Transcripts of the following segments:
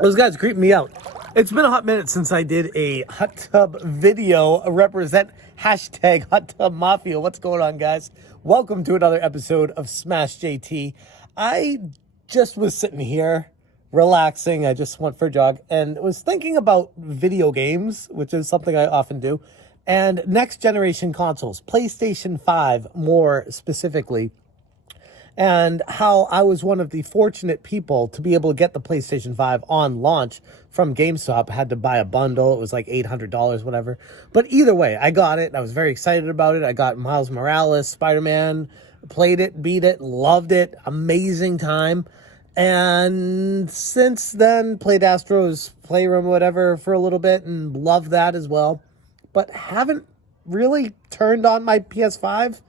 Those guys creep me out. It's been a hot minute since I did a hot tub video. Represent hashtag hot tub mafia. What's going on, guys? Welcome to another episode of Smash JT. I just was sitting here relaxing. I just went for a jog and was thinking about video games, which is something I often do, and next generation consoles, PlayStation 5 more specifically, and how I was one of the fortunate people to be able to get the PlayStation 5 on launch from GameStop. I had to buy a bundle. It was like $800, whatever. But either way, I got it. I was very excited about it. I got Miles Morales, Spider-Man, played it, beat it, loved it. Amazing time. And since then, played Astro's Playroom, whatever, for a little bit and loved that as well. But haven't really turned on my PS5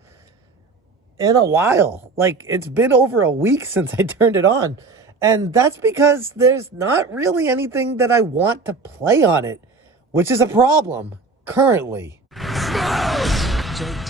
in a while. Like, it's been over a week since I turned it on. And that's because there's not really anything that I want to play on it, which is a problem currently.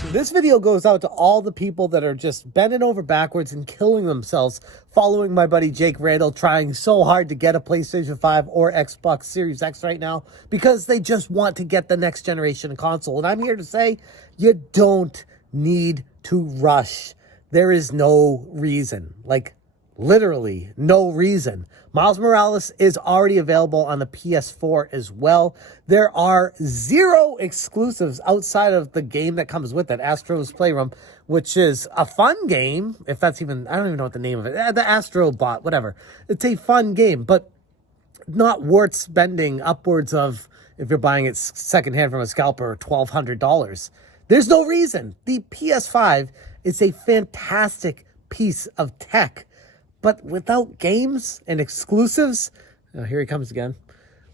This video goes out to all the people that are just bending over backwards and killing themselves following my buddy Jake Randall, trying so hard to get a PlayStation 5 or Xbox Series X right now because they just want to get the next generation console. And I'm here to say, you don't need to rush. There is no reason, like literally no reason. Miles Morales is already available on the PS4 as well. There are 0 exclusives outside of the game that comes with it, Astro's Playroom, which is a fun game. If that's even, I don't even know what the name of it, the Astro Bot, whatever. It's a fun game, but not worth spending upwards of, if you're buying it secondhand from a scalper, $1,200. There's no reason. The PS5 is a fantastic piece of tech, but without games and exclusives, oh, here he comes again.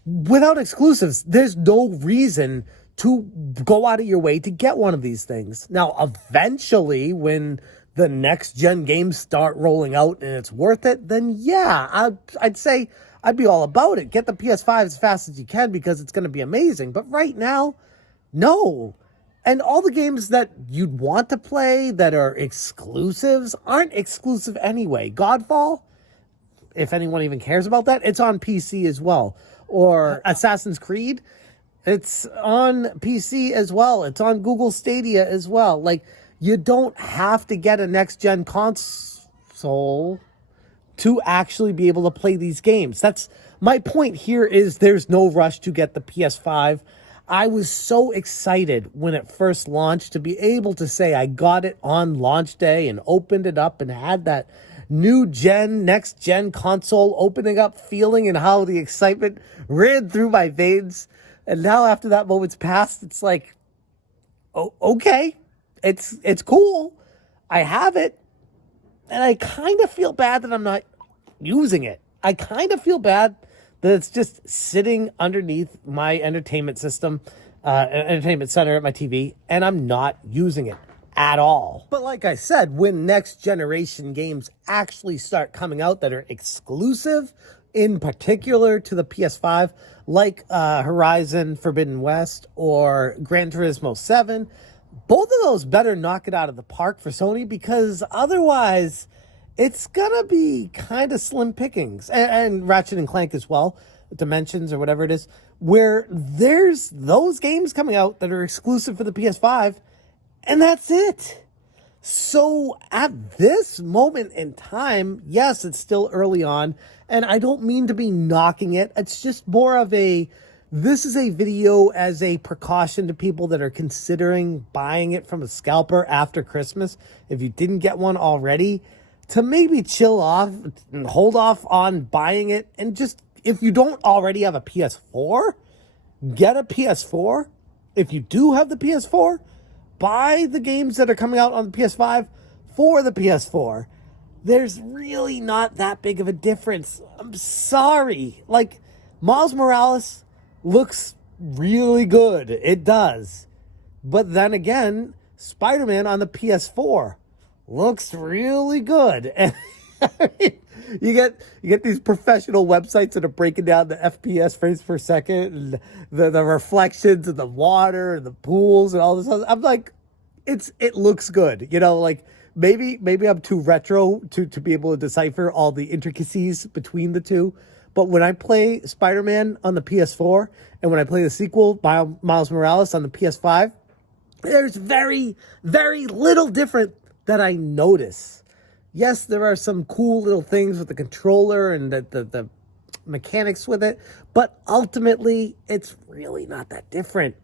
Without exclusives, there's no reason to go out of your way to get one of these things. Now, eventually, when the next gen games start rolling out and it's worth it, then yeah, I'd say I'd be all about it. Get the PS5 as fast as you can because it's going to be amazing. But right now, no. And all the games that you'd want to play that are exclusives aren't exclusive anyway. Godfall, if anyone even cares about that, it's on PC as well. Or Assassin's Creed, it's on PC as well. It's on Google Stadia as well. Like, you don't have to get a next-gen console to actually be able to play these games. That's my point here, is there's no rush to get the PS5. I was so excited when it first launched to be able to say I got it on launch day and opened it up and had that new gen, next gen console opening up feeling, and how the excitement ran through my veins. And now after that moment's passed, it's like, oh, okay, it's cool. I have it. And I kind of feel bad that I'm not using it. I kind of feel bad that it's just sitting underneath my entertainment system, entertainment center at my TV, and I'm not using it at all. But like I said, when next generation games actually start coming out that are exclusive, in particular to the PS5, like Horizon Forbidden West or Gran Turismo 7, both of those better knock it out of the park for Sony, because otherwise it's gonna be kind of slim pickings. And Ratchet and Clank as well, Dimensions or whatever it is, where there's those games coming out that are exclusive for the PS5, and that's it. So at this moment in time, yes, it's still early on, and I don't mean to be knocking it. It's just more of this is a video as a precaution to people that are considering buying it from a scalper after Christmas. If you didn't get one already, to maybe chill off and hold off on buying it. And just, if you don't already have a PS4, get a PS4. If you do have the PS4, buy the games that are coming out on the PS5 for the PS4. There's really not that big of a difference. I'm sorry. Like, Miles Morales looks really good. It does. But then again, Spider-Man on the PS4 looks really good. And you get these professional websites that are breaking down the FPS frames per second and the reflections of the water and the pools and all this other. I'm like, it looks good. You know, like maybe I'm too retro to be able to decipher all the intricacies between the two. but when I play Spider-Man on the PS4 and when I play the sequel, Miles Morales on the PS5, there's very, very little different that I notice. Yes, there are some cool little things with the controller and the mechanics with it, but ultimately, it's really not that different.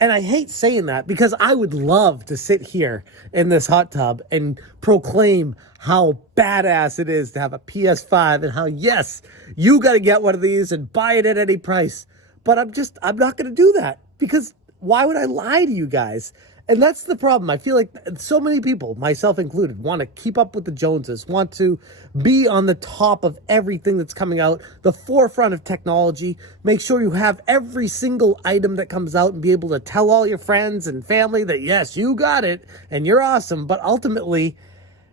And I hate saying that because I would love to sit here in this hot tub and proclaim how badass it is to have a PS5 and how, yes, you got to get one of these and buy it at any price. But I'm not going to do that because why would I lie to you guys? And that's the problem. I feel like so many people, myself included, want to keep up with the Joneses, want to be on the top of everything that's coming out, the forefront of technology, make sure you have every single item that comes out and be able to tell all your friends and family that, yes, you got it and you're awesome. But ultimately,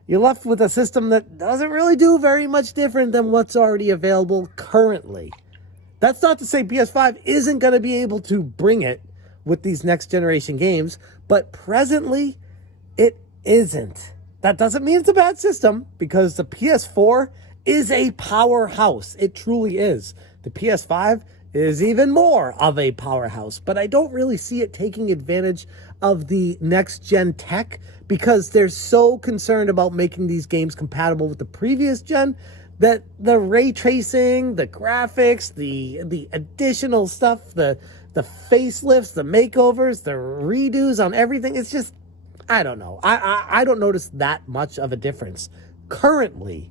you're left with a system that doesn't really do very much different than what's already available currently. That's not to say PS5 isn't going to be able to bring it with these next generation games, but presently it isn't. That doesn't mean it's a bad system because the PS4 is a powerhouse. It truly is. The PS5 is even more of a powerhouse, but I don't really see it taking advantage of the next gen tech because they're so concerned about making these games compatible with the previous gen that the ray tracing, the graphics, the additional stuff, the facelifts, the makeovers, the redos on everything. It's just, I don't know. I don't notice that much of a difference currently.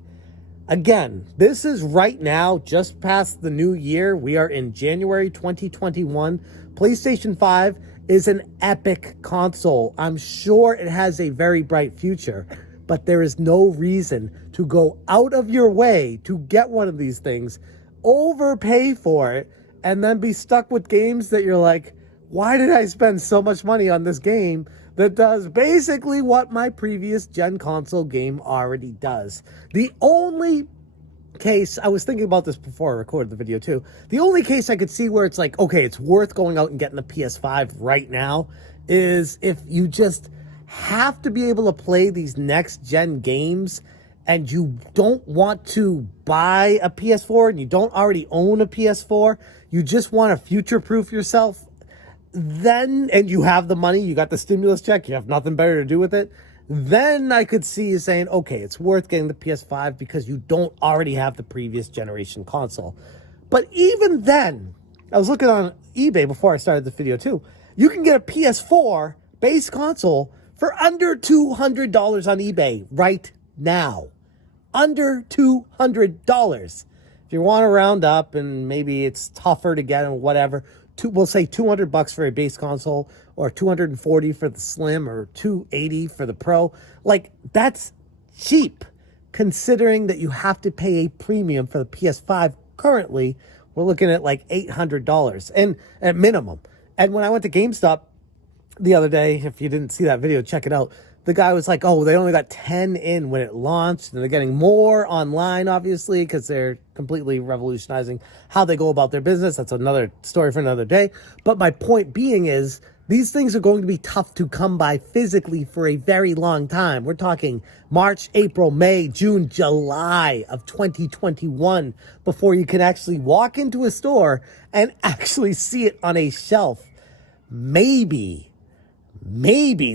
Again, this is right now, just past the new year. We are in January 2021. PlayStation 5 is an epic console. I'm sure it has a very bright future, but there is no reason to go out of your way to get one of these things, overpay for it, and then be stuck with games that you're like, why did I spend so much money on this game that does basically what my previous gen console game already does? The only case, I was thinking about this before I recorded the video too, the only case I could see where it's like, okay, it's worth going out and getting the PS5 right now is if you just have to be able to play these next gen games and you don't want to buy a PS4 and you don't already own a PS4, you just want to future-proof yourself, then, and you have the money, you got the stimulus check, you have nothing better to do with it, then I could see you saying, okay, it's worth getting the PS5 because you don't already have the previous generation console. But even then, I was looking on eBay before I started the video too, you can get a PS4 base console for under $200 on eBay right now. Under $200. If you want to round up and maybe it's tougher to get and whatever, we'll say $200 for a base console or $240 for the Slim or $280 for the Pro. Like, that's cheap considering that you have to pay a premium for the PS5 currently. We're looking at like $800 and at minimum. And when I went to GameStop the other day, if you didn't see that video, check it out. The guy was like, oh, they only got 10 in when it launched. And they're getting more online, obviously, because they're completely revolutionizing how they go about their business. That's another story for another day. But my point being is these things are going to be tough to come by physically for a very long time. We're talking March, April, May, June, July of 2021 before you can actually walk into a store and actually see it on a shelf. Maybe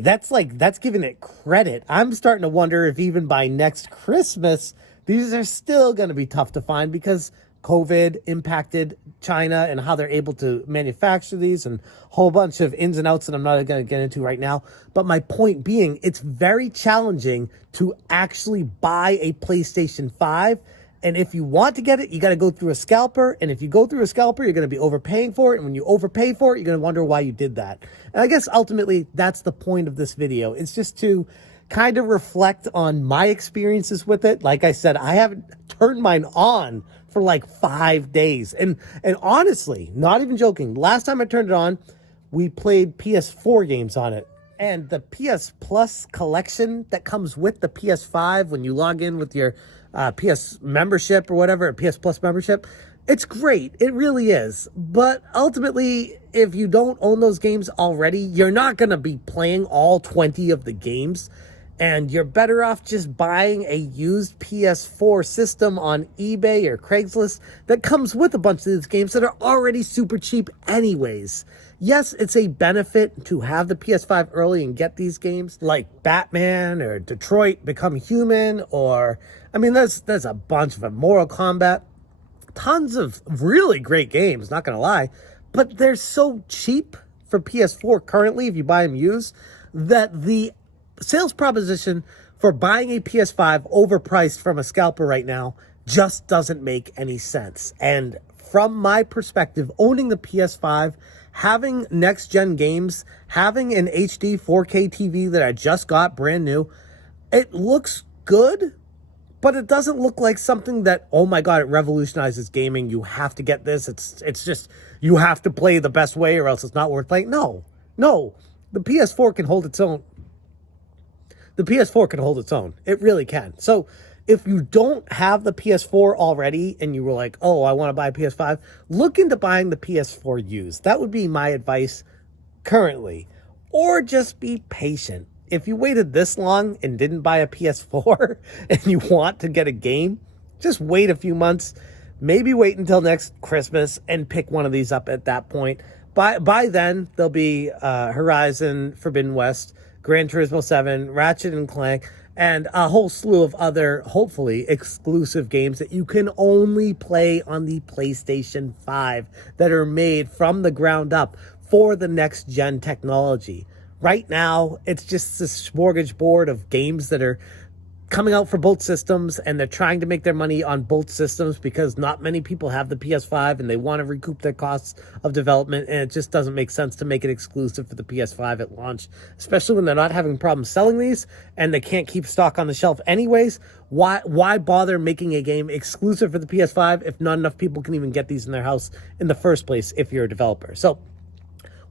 that's giving it credit. I'm starting to wonder if even by next Christmas, these are still going to be tough to find because COVID impacted China and how they're able to manufacture these and a whole bunch of ins and outs that I'm not going to get into right now. But my point being, it's very challenging to actually buy a PlayStation 5. And if you want to get it, you got to go through a scalper. And if you go through a scalper, you're going to be overpaying for it. And when you overpay for it, you're going to wonder why you did that. And I guess ultimately that's the point of this video. It's just to kind of reflect on my experiences with it. Like I said, I haven't turned mine on for like 5 days. And honestly, not even joking, last time I turned it on, we played PS4 games on it. And the PS Plus collection that comes with the PS5 when you log in with your PS membership or whatever, PS Plus membership, it's great. It really is. But ultimately, if you don't own those games already, you're not going to be playing all 20 of the games. and you're better off just buying a used PS4 system on eBay or Craigslist that comes with a bunch of these games that are already super cheap anyways. Yes, it's a benefit to have the PS5 early and get these games like Batman or Detroit Become Human, or, I mean, there's a bunch of them. Mortal Kombat, tons of really great games, not gonna lie, but they're so cheap for PS4 currently, if you buy them used, that the sales proposition for buying a PS5 overpriced from a scalper right now just doesn't make any sense. And from my perspective, owning the PS5, having next-gen games, having an HD 4K TV that I just got brand new, it looks good, but it doesn't look like something that, oh my God, it revolutionizes gaming. You have to get this. It's just, you have to play the best way or else it's not worth playing. No, the PS4 can hold its own. The PS4 can hold its own. It really can. So if you don't have the PS4 already and you were like, oh, I want to buy a PS5, look into buying the PS4 used. That would be my advice currently. Or just be patient. If you waited this long and didn't buy a PS4 and you want to get a game, just wait a few months. Maybe wait until next Christmas and pick one of these up at that point. By then, there'll be Horizon Forbidden West, Gran Turismo 7, Ratchet and Clank, and a whole slew of other, hopefully, exclusive games that you can only play on the PlayStation 5 that are made from the ground up for the next-gen technology. Right now, it's just this smorgasbord of games that are coming out for both systems, and they're trying to make their money on both systems because not many people have the PS5 and they want to recoup their costs of development, and it just doesn't make sense to make it exclusive for the PS5 at launch, especially when they're not having problems selling these and they can't keep stock on the shelf anyways. Why bother making a game exclusive for the PS5 if not enough people can even get these in their house in the first place if you're a developer? So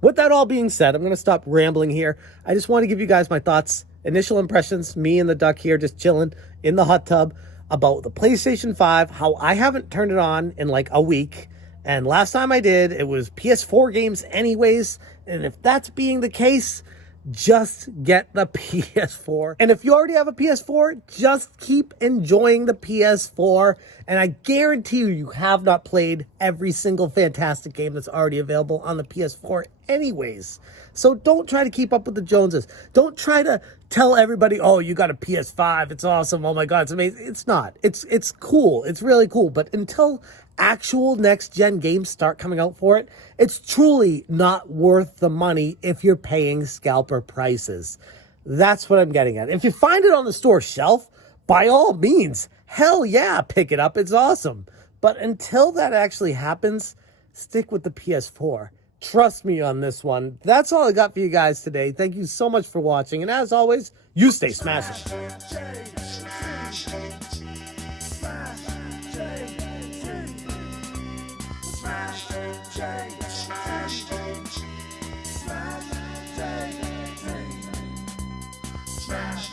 with that all being said, I'm going to stop rambling here. I just want to give you guys my thoughts, initial impressions, me and the duck here just chilling in the hot tub about the PlayStation 5, how I haven't turned it on in like a week. And last time I did, it was PS4 games anyways. And if that's being the case, just get the PS4. And if you already have a PS4, just keep enjoying the PS4. And I guarantee you have not played every single fantastic game that's already available on the PS4 anyways. So don't try to keep up with the Joneses. Don't try to tell everybody, oh, you got a PS5, it's awesome, oh my God, it's amazing. It's not. It's cool. It's really cool. But until actual next-gen games start coming out for it, it's truly not worth the money if you're paying scalper prices. That's what I'm getting at. If you find it on the store shelf, by all means, hell yeah, pick it up. It's awesome. But until that actually happens, stick with the PS4. Trust me on this one. That's all I got for you guys today. Thank you so much for watching. And as always, you stay smashing. Smash